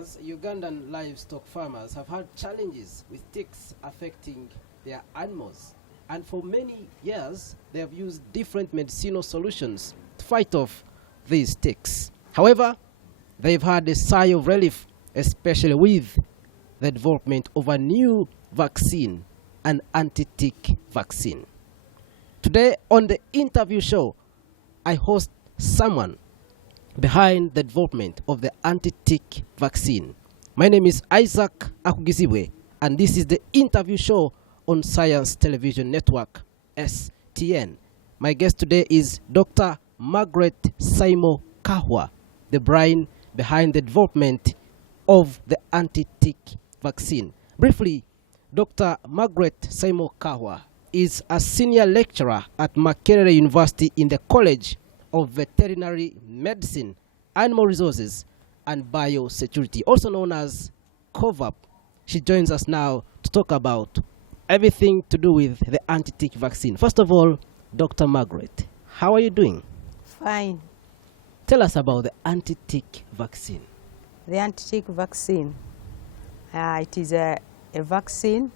years, Ugandan livestock farmers have had challenges with ticks affecting their animals. And for many years, they have used different medicinal solutions to fight off these ticks. However, they've had a sigh of relief, especially with the development of a new vaccine, an anti-tick vaccine. Today on the interview show, I host someone behind the development of the anti-tick vaccine. My name is Isaac Akugizibwe, and this is the interview show on Science Television Network, STN. My guest today is Dr. Margaret Saimo-Kahwa, the brain behind the development of the anti-tick vaccine. Briefly, Dr. Margaret Saimo-Kahwa is a senior lecturer at Makerere University in the College of Veterinary Medicine, Animal Resources and Biosecurity, also known as COVAP. She joins us now to talk about everything to do with the anti-tick vaccine. First of all, Dr. Margaret, how are you doing? Fine. Tell us about the anti-tick vaccine. The anti-tick vaccine, it is a vaccine,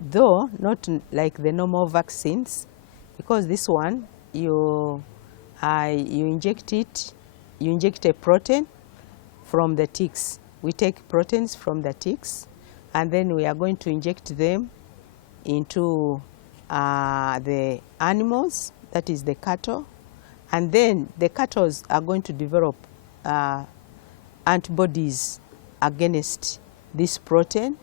though not like the normal vaccines, because this one, you inject it, you inject a protein from the ticks. We take proteins from the ticks, and then we are going to inject them into the animals, that is the cattle, and then the cattle are going to develop antibodies against this protein.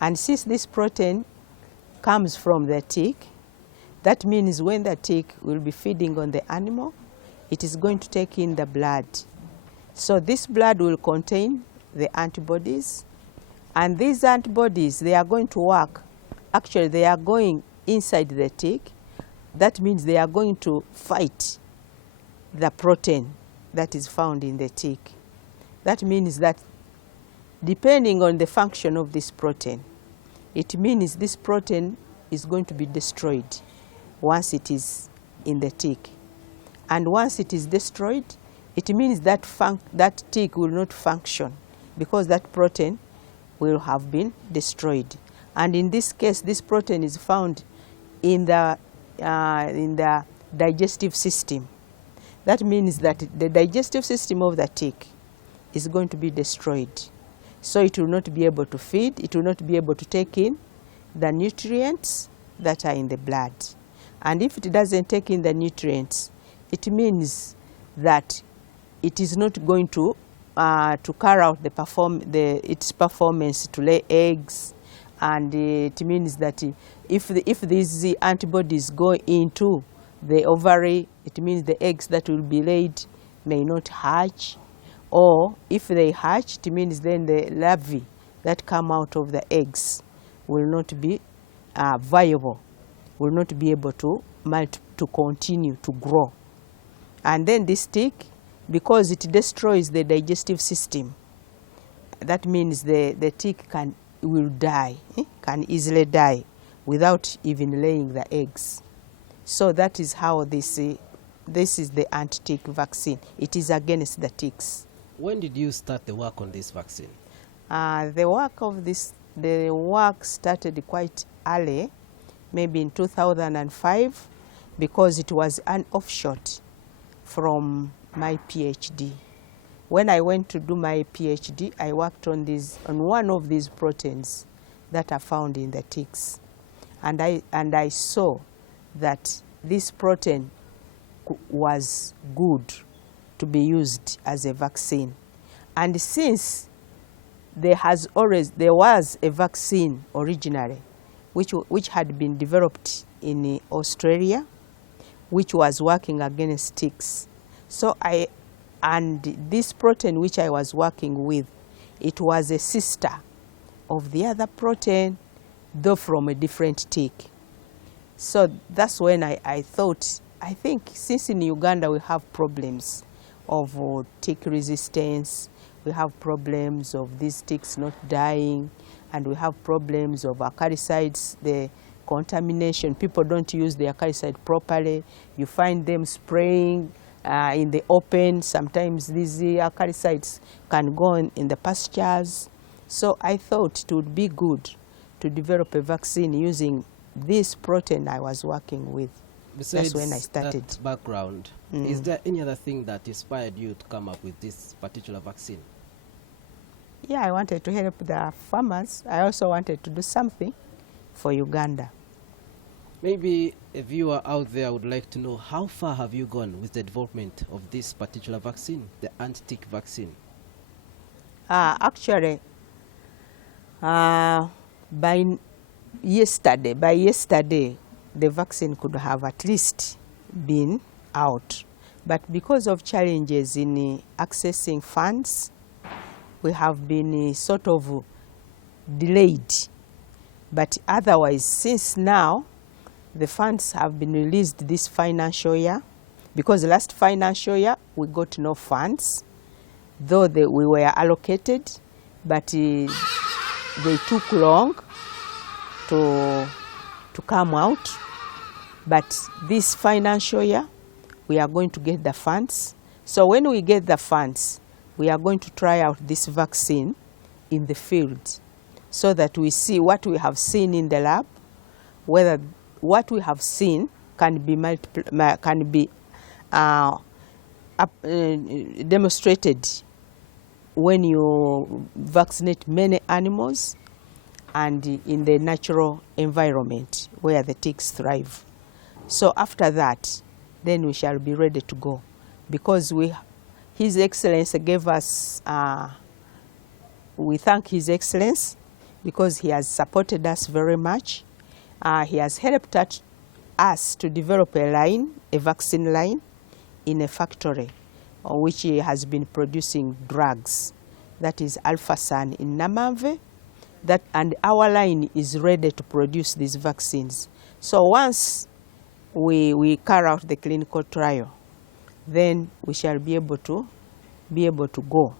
And since this protein comes from the tick, that means when the tick will be feeding on the animal, it is going to take in the blood. So this blood will contain the antibodies, and these antibodies, they are going to work. Actually, they are going inside the tick. That means they are going to fight the protein that is found in the tick. That means that depending on the function of this protein, it means this protein is going to be destroyed once it is in the tick. And once it is destroyed, it means that that tick will not function because that protein will have been destroyed. And in this case, this protein is found in the digestive system. That means that the digestive system of the tick is going to be destroyed. So it will not be able to feed, it will not be able to take in the nutrients that are in the blood. And if it doesn't take in the nutrients, it means that it is not going to carry out its performance to lay eggs, and it means that if these antibodies go into the ovary, it means the eggs that will be laid may not hatch, or if they hatch, it means then the larvae that come out of the eggs will not be viable, will not be able to continue to grow. And then this tick, because it destroys the digestive system, that means the tick will die, can easily die without even laying the eggs. So that is how this is the anti-tick vaccine. It is against the ticks. When did you start the work on this vaccine? The work started quite early, maybe in 2005, because it was an offshoot from my PhD. When I went to do my PhD, I worked on one of these proteins that are found in the ticks. And I saw that this protein was good to be used as a vaccine. And since there was a vaccine originally, which had been developed in Australia, which was working against ticks. And this protein which I was working with, it was a sister of the other protein, though from a different tick. So that's when I thought, I think since in Uganda we have problems of tick resistance, we have problems of these ticks not dying, and we have problems of acaricides, the contamination. People don't use the acaricide properly. You find them spraying in the open. Sometimes these acaricides can go in the pastures. So I thought it would be good to develop a vaccine using this protein I was working with. Besides that's when I started. that background, is there any other thing that inspired you to come up with this particular vaccine? Yeah, I wanted to help the farmers. I also wanted to do something for Uganda. Maybe a viewer out there would like to know, how far have you gone with the development of this particular vaccine, the anti-tick vaccine? Actually, by yesterday, the vaccine could have at least been out. But because of challenges in accessing funds, we have been sort of delayed. But otherwise, since now, the funds have been released this financial year, because last financial year we got no funds, though we were allocated, but they took long to come out. But this financial year, we are going to get the funds. So when we get the funds, we are going to try out this vaccine in the field so that we see what we have seen in the lab, whether what we have seen can be demonstrated when you vaccinate many animals and in the natural environment where the ticks thrive. So after that, then we shall be ready to go, because His Excellency gave us, we thank His Excellency because he has supported us very much. He has helped us to develop a vaccine line in a factory which he has been producing drugs. That is Alphasan in Namave. And our line is ready to produce these vaccines. So once we carry out the clinical trial, then we shall be able to go.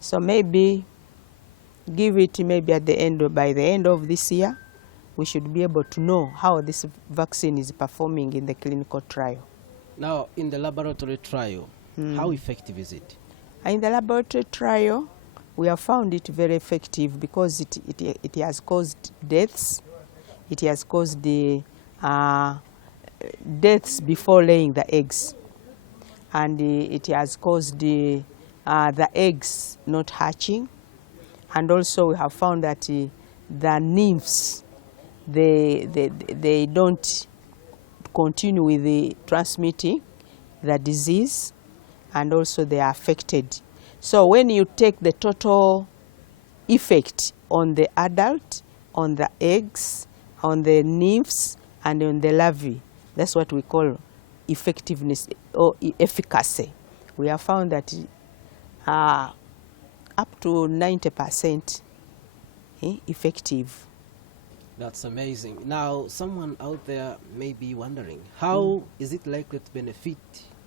So maybe give it maybe by the end of this year, we should be able to know how this vaccine is performing in the clinical trial. Now, in the laboratory trial, how effective is it? In the laboratory trial, we have found it very effective because it has caused deaths. It has caused the deaths before laying the eggs. And it has caused the eggs not hatching. And also we have found that the nymphs, they don't continue with the transmitting the disease, and also they are affected. So when you take the total effect on the adult, on the eggs, on the nymphs, and on the larvae, that's what we call effectiveness or efficacy. We have found that up to 90% effective. That's amazing. Now, someone out there may be wondering, how is it likely to benefit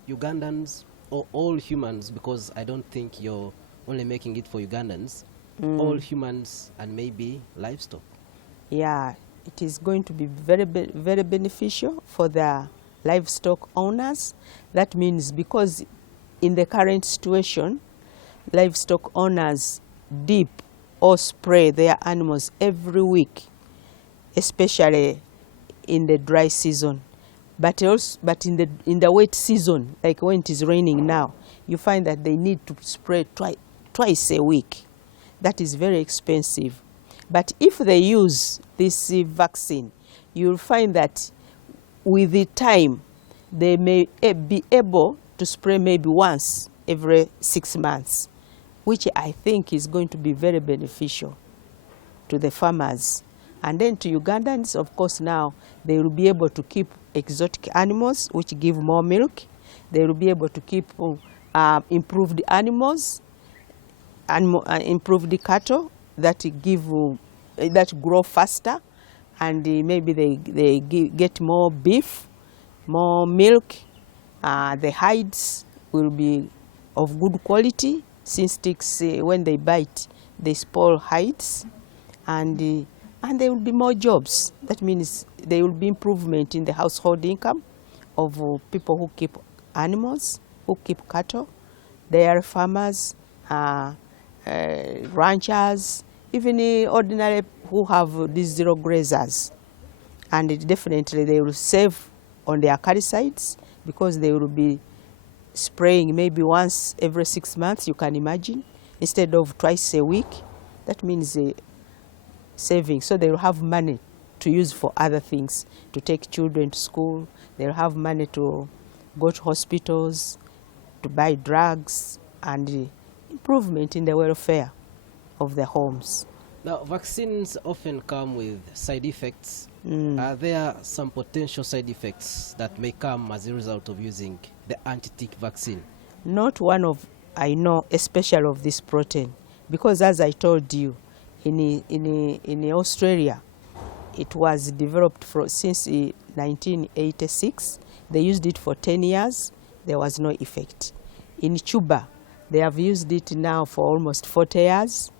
Ugandans or all humans? Because I don't think you're only making it for Ugandans, all humans and maybe livestock. Yeah, it is going to be very beneficial for the livestock owners. That means because in the current situation, livestock owners dip or spray their animals every week, especially in the dry season. But in the wet season, like when it is raining now, you find that they need to spray twice a week. That is very expensive. But if they use this vaccine, you'll find that with the time, they may be able to spray maybe once every 6 months, which I think is going to be very beneficial to the farmers. And then to Ugandans, of course, now they will be able to keep exotic animals, which give more milk. They will be able to keep improved animals, improved cattle that grow faster, and maybe they get more beef, more milk. The hides will be of good quality, since ticks, when they bite, they spoil hides, and there will be more jobs. That means there will be improvement in the household income of people who keep animals, who keep cattle, dairy farmers, ranchers, even ordinary who have these zero grazers. And definitely they will save on their herbicides because they will be spraying maybe once every 6 months, you can imagine, instead of twice a week. That means saving. So they will have money to use for other things, to take children to school. They will have money to go to hospitals, to buy drugs, and improvement in the welfare of the homes. Now, vaccines often come with side effects. Are there some potential side effects that may come as a result of using the anti-tick vaccine? Not one of, I know, especially of this protein, because as I told you, in Australia, it was developed since 1986. They used it for 10 years. There was no effect. In Cuba, they have used it now for almost 40 years.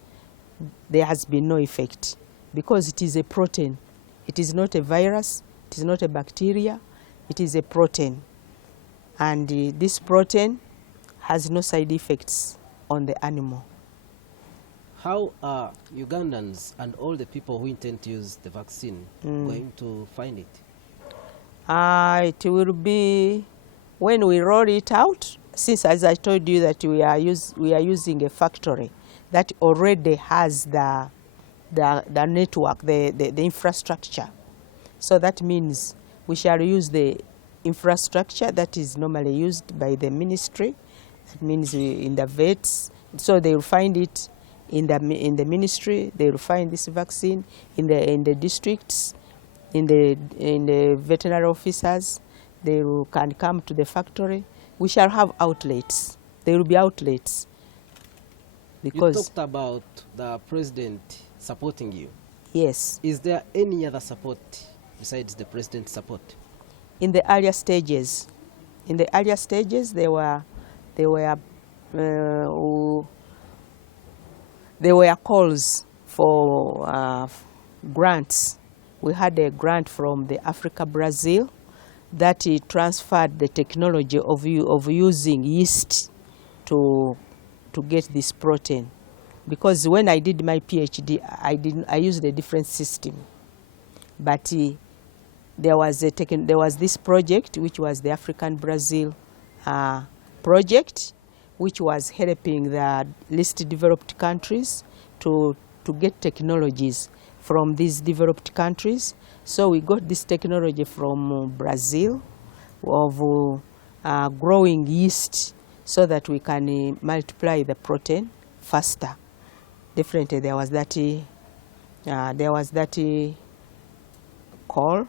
There has been no effect because it is a protein. It is not a virus. It is not a bacteria. It is a protein. And this protein has no side effects on the animal. How are Ugandans and all the people who intend to use the vaccine going to find it? It will be when we roll it out, since as I told you that we are using a factory that already has the network, the infrastructure. So that means we shall use the infrastructure that is normally used by the ministry. That means in the vets. So they will find it in the ministry. They will find this vaccine in the districts, in the veterinary officers. They can come to the factory. We shall have outlets. There will be outlets. Because you talked about the president supporting you. Yes. Is there any other support besides the president's support? In the earlier stages, there were calls for grants. We had a grant from the Africa Brazil that transferred the technology of using yeast to get this protein. Because when I did my PhD, I used a different system. But there was this project, which was the African Brazil project, which was helping the least developed countries to get technologies from these developed countries. So we got this technology from Brazil of growing yeast so that we can multiply the protein faster. Definitely there was that call,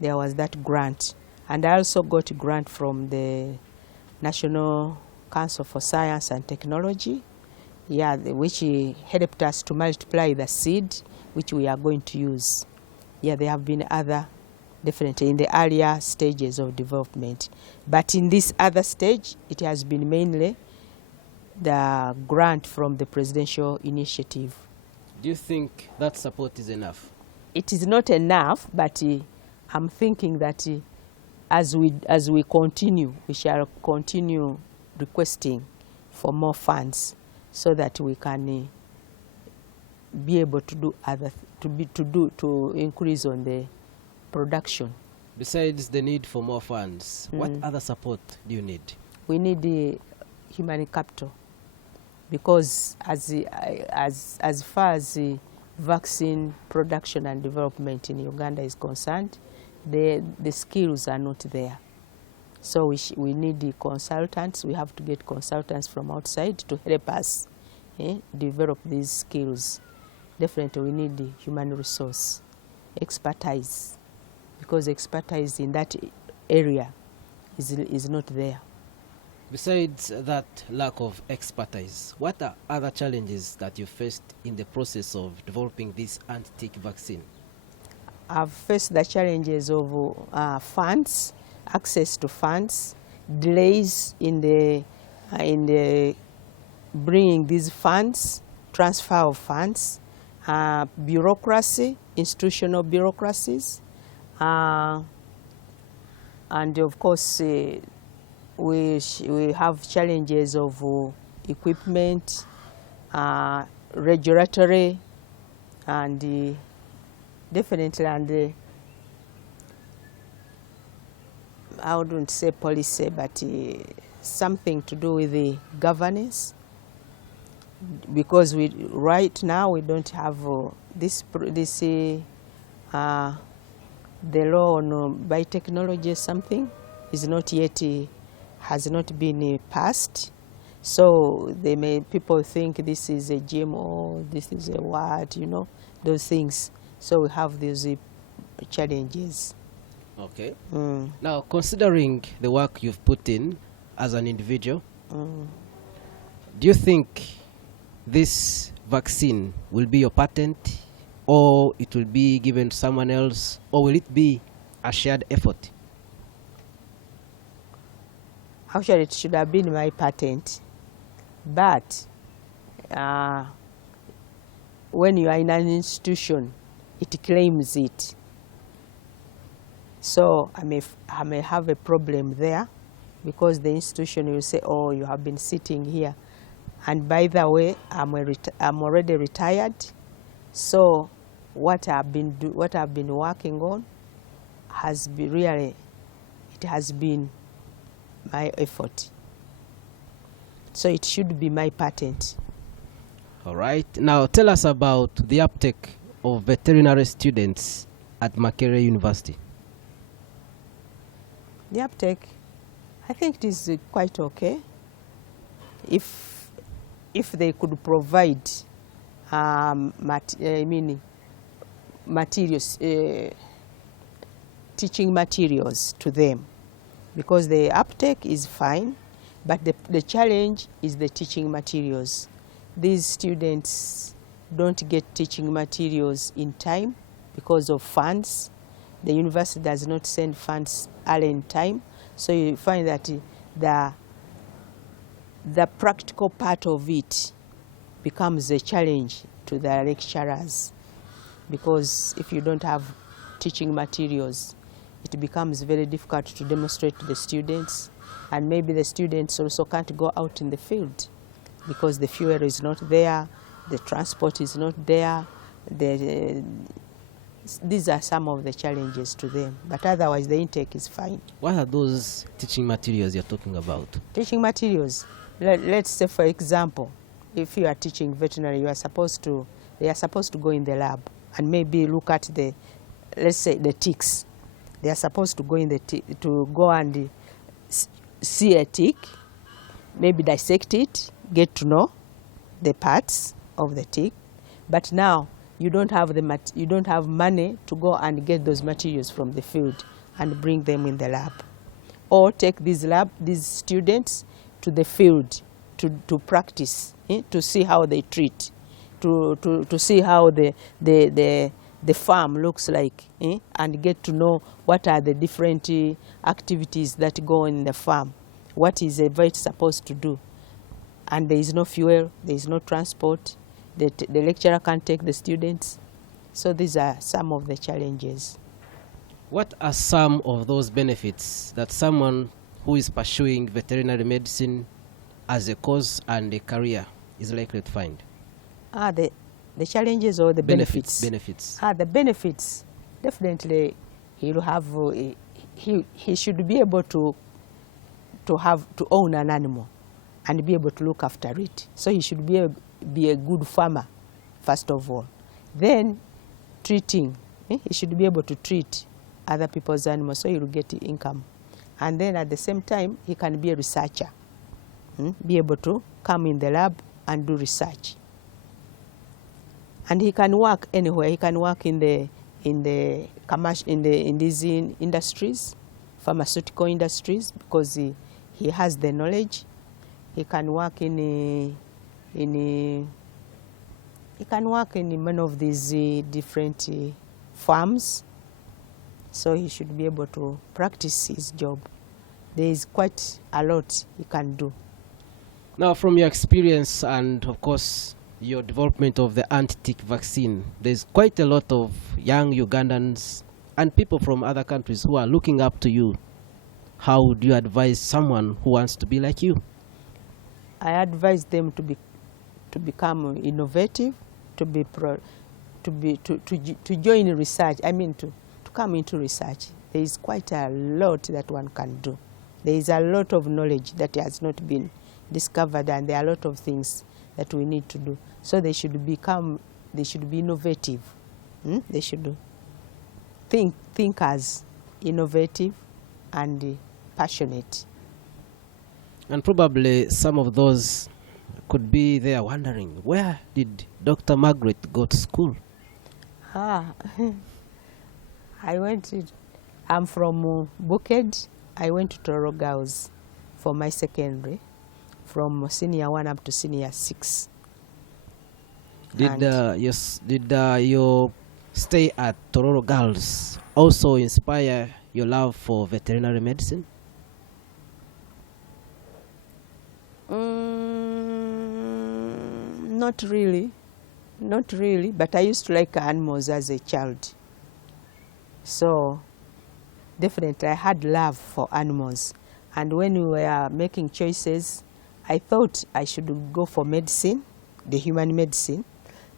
there was that grant. And I also got a grant from the National Council for Science and Technology, which helped us to multiply the seed which we are going to use. There have been other, definitely in the earlier stages of development. But in this other stage, it has been mainly the grant from the presidential initiative. Do you think that support is enough? It is not enough, but I'm thinking that as we continue, we shall continue requesting for more funds so that we can be able to do to increase on the production. Besides the need for more funds, what other support do you need? We need the human capital, because as far as the vaccine production and development in Uganda is concerned, the skills are not there. So we need the consultants. We have to get consultants from outside to help us develop these skills. Definitely we need the human resource, expertise, because expertise in that area is not there. Besides that lack of expertise, what are other challenges that you faced in the process of developing this anti-tick vaccine? I've faced the challenges of funds, access to funds, delays in the bringing these funds, transfer of funds, bureaucracy, institutional bureaucracies, and of course we have challenges of equipment, regulatory, and definitely, and I wouldn't say policy, but something to do with the governance, because right now we don't have the law on biotechnology. Something is not yet has not been passed, so people think this is a GMO, this is a what, those things. So we have these challenges. Okay. Now, considering the work you've put in as an individual, do you think this vaccine will be your patent, or it will be given to someone else, or will it be a shared effort? Actually, it should have been my patent, but when you are in an institution, it claims it. So I may have a problem there, because the institution will say, oh, you have been sitting here. And by the way, I'm already retired. So what I've been working on has been my effort. So it should be my patent. All right. Now tell us about the uptake of veterinary students at Makerere University. The uptake, I think it is quite okay. If they could provide materials, teaching materials to them, because the uptake is fine, but the challenge is the teaching materials. These students don't get teaching materials in time because of funds. The university does not send funds early in time, so you find that the practical part of it becomes a challenge to the lecturers, because if you don't have teaching materials, it becomes very difficult to demonstrate to the students, and maybe the students also can't go out in the field because the fuel is not there, the transport is not there. These are some of the challenges to them, but otherwise the intake is fine. What are those teaching materials you're talking about? Teaching materials, let's say for example, if you are teaching veterinary, they are supposed to go in the lab and maybe look at let's say the ticks. They are supposed to go to go and see a tick, maybe dissect it, get to know the parts of the tick. But now you don't have money to go and get those materials from the field and bring them in the lab, or take these students to the field to practice, to see how they treat, to see how the farm looks like, and get to know what are the different activities that go in the farm, what is a vet supposed to do. And there is no fuel, there is no transport, the lecturer can't take the students. So these are some of the challenges. What are some of those benefits that someone who is pursuing veterinary medicine as a course and a career is likely to find? The challenges or the benefits? Benefits. The benefits, definitely he'll have, he should be able to own an animal and be able to look after it. So he should be a good farmer, first of all. Then treating, he should be able to treat other people's animals, so he will get income. And then at the same time, he can be a researcher, be able to come in the lab and do research. And he can work anywhere. He can work in these industries, pharmaceutical industries, because he has the knowledge. He can work in many of these different farms. So he should be able to practice his job. There is quite a lot he can do. Now, from your experience and, of course, your development of the anti-tick vaccine, there's quite a lot of young Ugandans and people from other countries who are looking up to you. how would you advise someone who wants to be like you? I advise them to become innovative, to join research. I mean, to come into research. There is quite a lot that one can do. There is a lot of knowledge that has not been discovered, and there are a lot of things that we need to do. So they should be innovative. They should think as innovative and passionate. And probably some of those could be there wondering, where did Dr. Margaret go to school? I'm from Buked. I went to Toro Girls for my secondary, from senior 1 up to senior 6. Did your stay at Tororo Girls also inspire your love for veterinary medicine? Not really, but I used to like animals as a child. So definitely I had love for animals. And when we were making choices, I thought I should go for medicine, the human medicine.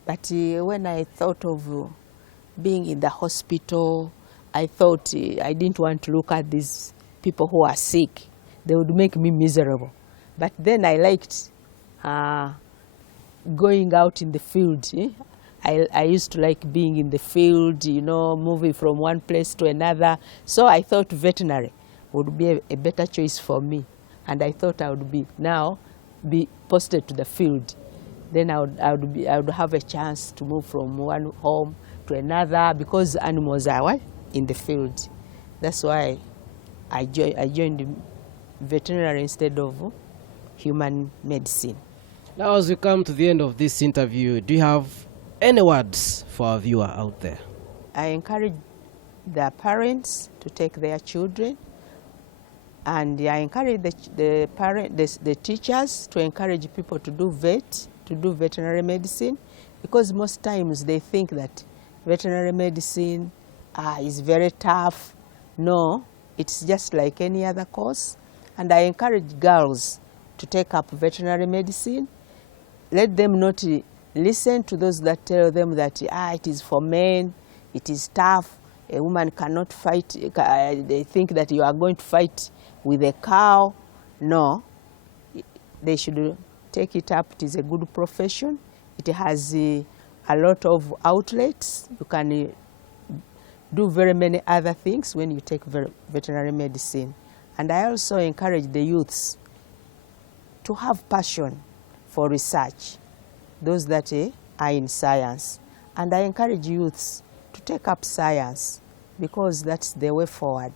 But when I thought of being in the hospital, I thought I didn't want to look at these people who are sick. They would make me miserable. But then I liked going out in the field. I used to like being in the field, moving from one place to another. So I thought veterinary would be a better choice for me. And I thought I would be posted to the field. Then I would have a chance to move from one home to another, because animals are in the field. That's why I joined veterinary instead of human medicine. Now, as we come to the end of this interview, do you have any words for our viewer out there? I encourage the parents to take their children, and I encourage the teachers to encourage people to do veterinary medicine, because most times they think that veterinary medicine is very tough. No, it's just like any other course. And I encourage girls to take up veterinary medicine. Let them not listen to those that tell them that it is for men, it is tough, a woman cannot fight. They think that you are going to fight with a cow. No, they should take it up. It is a good profession. It has a lot of outlets. You can do very many other things when you take veterinary medicine. And I also encourage the youths to have passion for research, those that are in science. And I encourage youths to take up science, because that's the way forward.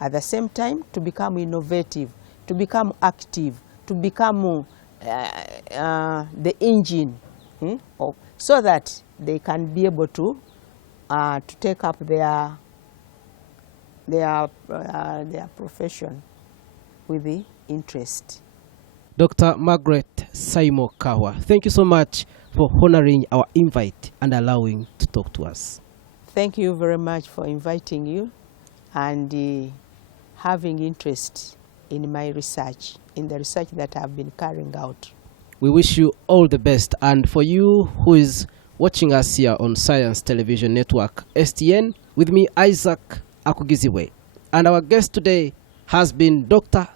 At the same time, to become innovative, to become active, to become the engine, so that they can be able to take up their profession with the interest. Dr. Margaret Saimo-Kahwa, thank you so much for honoring our invite and allowing to talk to us. Thank you very much for inviting you and having interest in my research, in the research that I've been carrying out. We wish you all the best. And for you who is watching us here on Science Television Network, STN, with me, Isaac Akugizibwe. And our guest today has been Dr.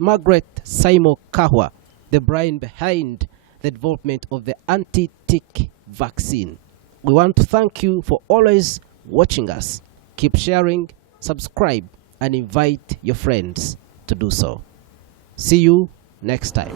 Margaret Saimo-Kahwa, the brain behind the development of the anti-tick vaccine. We want to thank you for always watching us. Keep sharing, subscribe, and invite your friends to do so. See you next time.